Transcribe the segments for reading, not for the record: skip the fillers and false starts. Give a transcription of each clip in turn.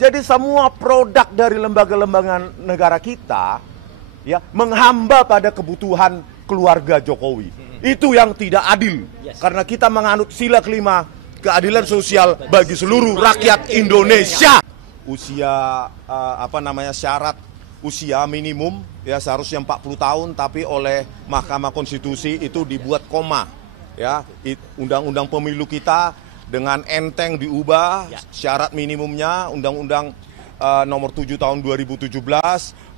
Jadi semua produk dari lembaga-lembaga negara kita ya menghamba pada kebutuhan keluarga Jokowi. Itu yang tidak adil. Karena kita menganut sila kelima, keadilan sosial bagi seluruh rakyat Indonesia. Usia syarat usia minimum ya seharusnya 40 tahun, tapi oleh Mahkamah Konstitusi itu dibuat koma. Ya, undang-undang pemilu kita dengan enteng diubah syarat minimumnya, Undang-Undang nomor 7 tahun 2017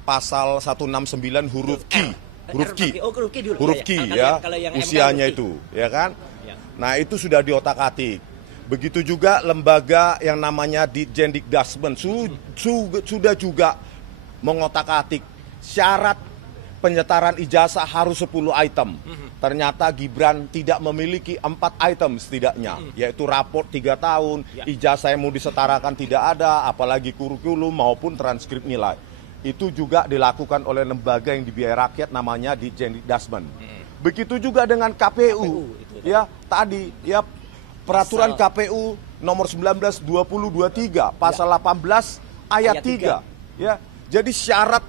pasal 169 huruf Q ya, usianya itu, ya kan? Nah, itu sudah diotak-atik. Begitu juga lembaga yang namanya Ditjendikdasmen sudah juga mengotak-atik syarat penyetaran ijazah harus 10 item. Ternyata Gibran tidak memiliki 4 item setidaknya, yaitu raport 3 tahun, ijazah yang mau disetarakan tidak ada, apalagi kurikulum maupun transkrip nilai. Itu juga dilakukan oleh lembaga yang dibiayai rakyat namanya Ditjendikdasmen. Begitu juga dengan KPU, ya tadi ya peraturan KPU nomor 19/2023 pasal 18 ayat 3 ya. Jadi syarat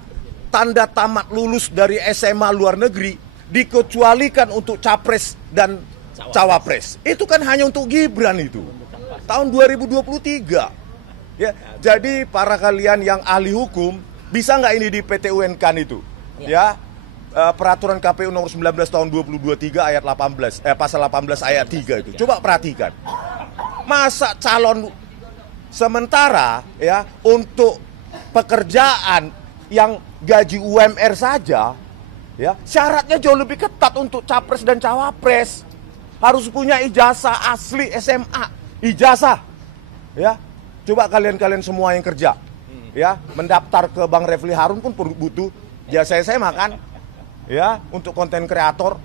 tanda tamat lulus dari SMA luar negeri dikecualikan untuk capres dan cawapres. Itu kan hanya untuk Gibran itu. Tahun 2023. Ya, jadi para kalian yang ahli hukum, bisa nggak ini di PT UN-kan itu? Ya. Peraturan KPU nomor 19 tahun 2023 ayat 18 pasal 18 ayat 3 itu. Coba perhatikan. Masa calon sementara ya untuk pekerjaan yang gaji UMR saja ya, syaratnya jauh lebih ketat untuk capres dan cawapres. Harus punya ijazah asli SMA, ijazah. Ya. Coba kalian semua yang kerja ya, mendaftar ke Bang Refli Harun pun butuh jasa SMA kan? Ya, untuk konten kreator.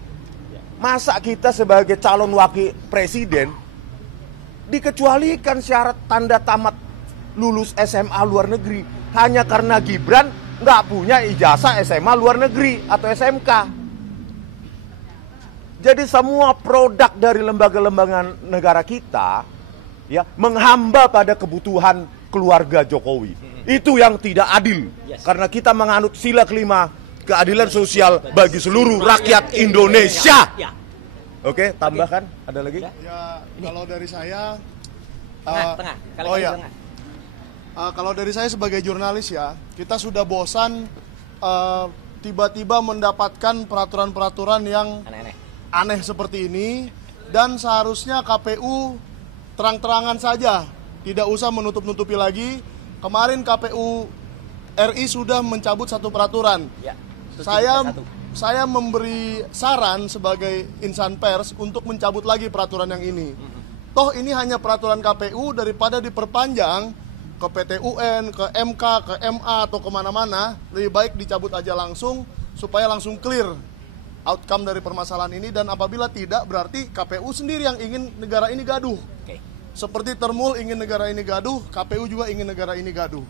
Masa kita sebagai calon wakil presiden dikecualikan syarat tanda tamat lulus SMA luar negeri hanya karena Gibran nggak punya ijazah SMA luar negeri atau SMK. Jadi semua produk dari lembaga-lembaga negara kita ya menghamba pada kebutuhan keluarga Jokowi. Itu yang tidak adil. Karena kita menganut sila kelima, keadilan sosial bagi seluruh rakyat Indonesia. Oke, tambahkan ada lagi? Ya, kalau dari saya tengah. Kalau dari saya sebagai jurnalis ya, kita sudah bosan tiba-tiba mendapatkan peraturan-peraturan yang aneh seperti ini, dan seharusnya KPU terang-terangan saja, tidak usah menutup-nutupi lagi. Kemarin KPU RI sudah mencabut satu peraturan. Saya memberi saran sebagai insan pers untuk mencabut lagi peraturan yang ini. Toh ini hanya peraturan KPU, daripada diperpanjang ke PT UN, ke MK, ke MA, atau kemana-mana, lebih baik dicabut aja langsung, supaya langsung clear outcome dari permasalahan ini. Dan apabila tidak, berarti KPU sendiri yang ingin negara ini gaduh. Seperti Termul ingin negara ini gaduh, KPU juga ingin negara ini gaduh.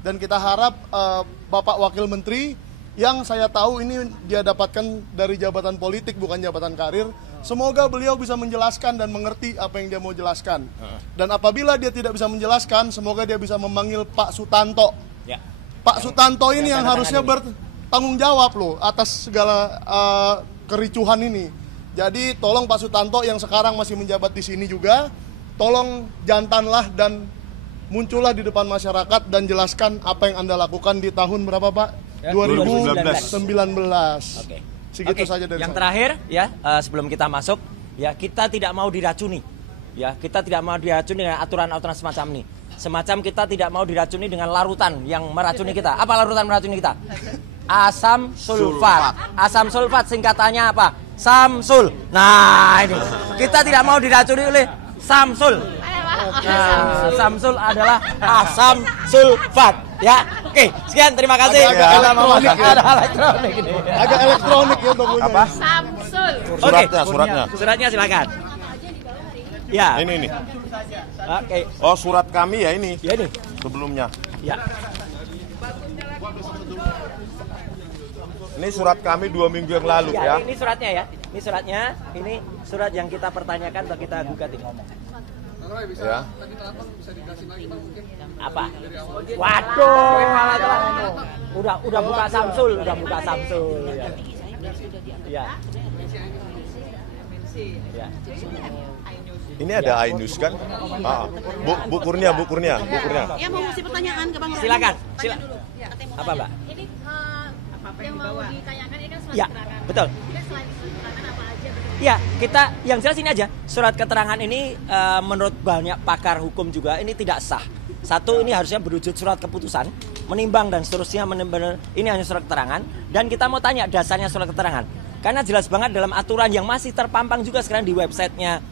Dan kita harap Bapak Wakil Menteri, yang saya tahu ini dia dapatkan dari jabatan politik bukan jabatan karir, semoga beliau bisa menjelaskan dan mengerti apa yang dia mau jelaskan. Dan apabila dia tidak bisa menjelaskan, semoga dia bisa memanggil Pak Sutanto. Pak Sutanto ini yang harusnya bertanggung jawab loh atas segala kericuhan ini. Jadi tolong Pak Sutanto yang sekarang masih menjabat di sini juga, tolong jantanlah dan muncullah di depan masyarakat dan jelaskan apa yang Anda lakukan di tahun berapa Pak? 2019. Segitu saja dari yang saya. terakhir ya, sebelum kita masuk ya, kita tidak mau diracuni. Ya, kita tidak mau diracuni dengan aturan-aturan semacam ini. Semacam kita tidak mau diracuni dengan larutan yang meracuni kita. Apa larutan meracuni kita? Asam sulfat. Asam sulfat singkatannya apa? Samsul. Nah, ini. Kita tidak mau diracuni oleh Samsul. Nah, Samsul adalah asam sulfat. Ya, oke, sekian, terima kasih. Agak elektronik ya. Ada elektronik ini. Agak elektronik ya bangunnya. Apa? Samsul. Suratnya silakan. Ya. Ini. Oke. Oh, surat kami ya ini. Ya ini. Sebelumnya. Ya. Ini surat kami 2 minggu yang lalu ya. Ini suratnya ya. Ini suratnya. Ini surat yang kita pertanyakan atau kita gugat ini. Ya. Apa? Waduh, udah buka Samsul, ya. Ya. Ini ada Ainus kan? Bu Kurnia. Ya mau ngasih pertanyaan ke Bang Roy. Silakan. Apa, Mbak? Ini yang mau ditanyakan ini kan surat Ya, keterangan. betul. Ini selain surat keterangan apa aja? Ya, kita yang jelas ini aja. Surat keterangan ini menurut banyak pakar hukum juga ini tidak sah. Satu, ini harusnya berwujud surat keputusan, menimbang dan seterusnya, ini hanya surat keterangan. Dan kita mau tanya dasarnya surat keterangan. Karena jelas banget dalam aturan yang masih terpampang juga sekarang di websitenya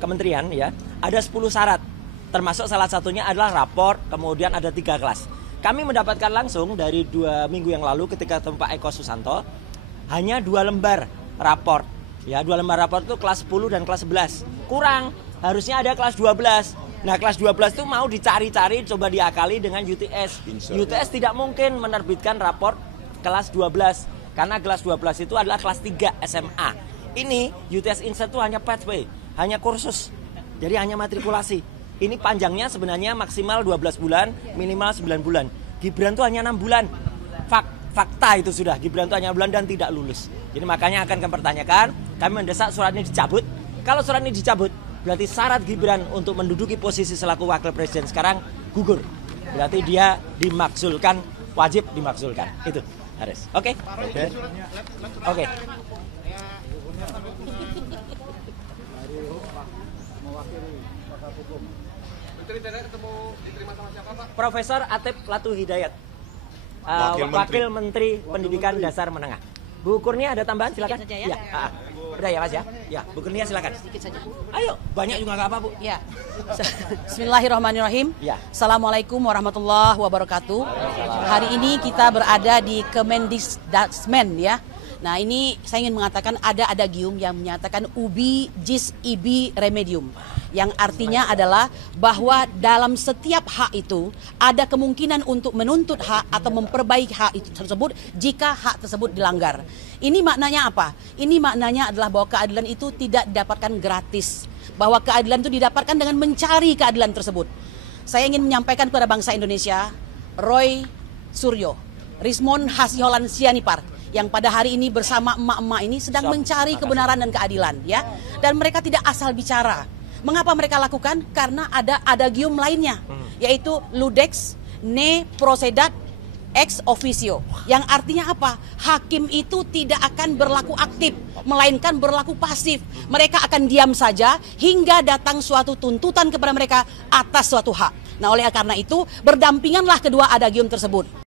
kementerian, ya, ada 10 syarat. Termasuk salah satunya adalah rapor, kemudian ada 3 kelas. Kami mendapatkan langsung dari 2 minggu yang lalu ketika ketemu Pak Eko Susanto, hanya 2 lembar rapor. Ya, 2 lembar rapor itu kelas 10 dan kelas 11. Kurang, harusnya ada kelas 12. Nah, kelas 12 itu mau dicari-cari, coba diakali dengan UTS. UTS tidak mungkin menerbitkan rapor kelas 12. Karena kelas 12 itu adalah kelas 3 SMA. Ini UTS Insert itu hanya pathway, hanya kursus. Jadi hanya matrikulasi. Ini panjangnya sebenarnya maksimal 12 bulan, minimal 9 bulan. Gibran itu hanya 6 bulan. Fakta itu sudah, Gibran itu hanya 6 bulan dan tidak lulus. Jadi makanya akan kami pertanyakan, kami mendesak surat ini dicabut. Kalau surat ini dicabut, berarti syarat Gibran untuk menduduki posisi selaku wakil presiden sekarang gugur. Berarti dia dimakzulkan, wajib dimakzulkan. Itu, Haris. Oke? Oke. Profesor Atep Latu Hidayat, Wakil Menteri Pendidikan Dasar Menengah. Bu Kurnia ada tambahan, silakan. Saja, ya. Udah ya Mas ya. Ya, Bu Kurnia silakan. Sedikit saja. Ayo, banyak juga nggak apa Bu. Ya. Bismillahirrahmanirrahim. Ya. Assalamualaikum warahmatullahi wabarakatuh. Hari ini kita berada di Kemendikbudrismen ya. Nah, ini saya ingin mengatakan ada adagium yang menyatakan ubi jis ibi remedium. Yang artinya adalah bahwa dalam setiap hak itu ada kemungkinan untuk menuntut hak atau memperbaiki hak itu tersebut jika hak tersebut dilanggar. Ini maknanya apa? Ini maknanya adalah bahwa keadilan itu tidak didapatkan gratis. Bahwa keadilan itu didapatkan dengan mencari keadilan tersebut. Saya ingin menyampaikan kepada bangsa Indonesia, Roy Suryo, Rismond Hasiholan Sianipar, yang pada hari ini bersama emak-emak ini sedang mencari kebenaran dan keadilan, ya. Dan mereka tidak asal bicara. Mengapa mereka lakukan? Karena ada adagium lainnya, yaitu ludex ne procedat ex officio, yang artinya apa? Hakim itu tidak akan berlaku aktif, melainkan berlaku pasif. Mereka akan diam saja hingga datang suatu tuntutan kepada mereka atas suatu hak. Nah, oleh karena itu berdampinganlah kedua adagium tersebut.